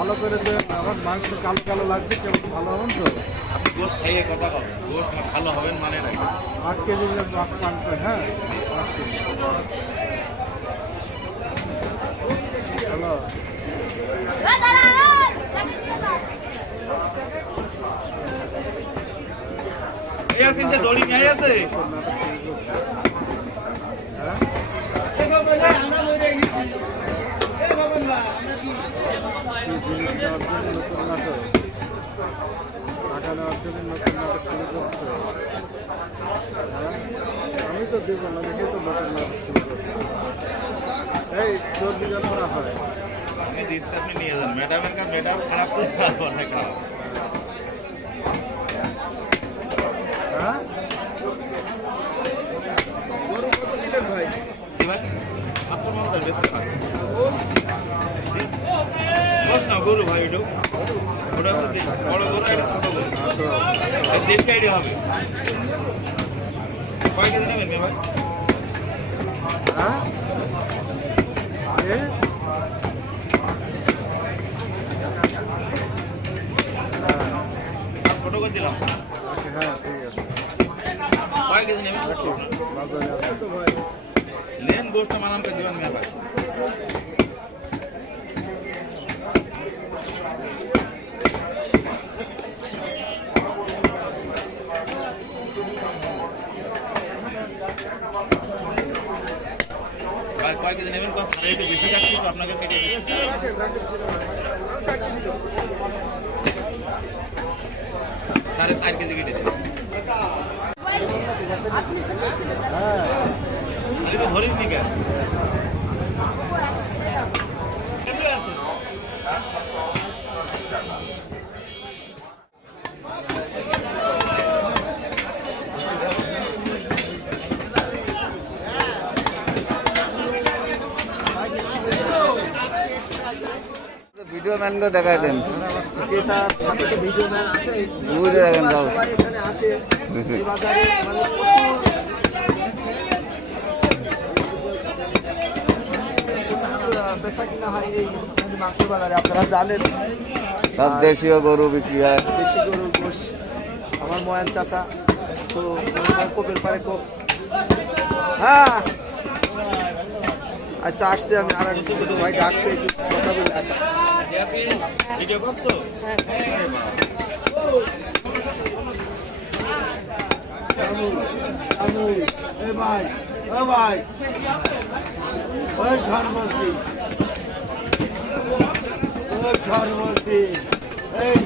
ভালো করে দেন। আমার মাংস কালো কালো লাগছে, কেমন ভালো হবেন তো? আপনি গোশ খাইয়ে কথা বলেন, গোশ ভালো হবেন মানে না। 8 কেজি মাংস, হ্যাঁ 8 কেজি। হ্যালো, এই আছেন যে দড়ি নিয়ে আছে। আমি তো দেবো না, দেখে তো নতুন নাটক শুরু করছে। এই তোর বিজন করা হয়। আমি দিচ্ছি, আপনি নিয়ে যান। ম্যাডামের কাছে ম্যাডাম খারাপ করে পারবো না খারাপ। হ্যাঁ গরু কত দিলেন ভাই? কি ভাই? 750 বেশি খায়। গোশ না গরু ভাই, ওটা হচ্ছে বড় গরু, এটা ছোট গরু। দেশি আইডিয়া হবে। কয় কেজি নেবেন মেয়ে ভাই? হ্যাঁ ছোট করে দিলাম। হ্যাঁ ঠিক আছে। কয় কেজি নেবেন? বাজারে আছে তো ভাই। লেন গোশটা মানান করে দিবেন মেয়ে ভাই। ভাই কয় কেজি নেবেন? কোন সাড়ে একটু বেশি কাটছি তো আপনাকে কেটে দিচ্ছি। 4.5 কেজি কেটে দিন। আমি তো ধরিস নি কেন? ভিডিও ম্যানকে দেখাই দেন, তার সাথে তো ভিডিও ম্যান আছে। বুঝে দেখেন সব। সবাই এখানে আসে এই বাজারে, মানে বেচা কিনা হয় এই মাংস বাজারে, আপনারা জানেন। সব দেশীয় গরু বিক্রি হয়। দেশি গরুর গোশ। আমার ময়ান চাচা তো কোপের পারে কোপ। হ্যাঁ আচ্ছা আসছে, আমি আর একটা ছোট ভাই ডাকছে, একটু কথা বলে আসা। ইয়াসিন ভিডিও করছো? আরে বাবা। এ ভাই, ও ভাই, ওই সর্বতী, ওই সর্বতী, এই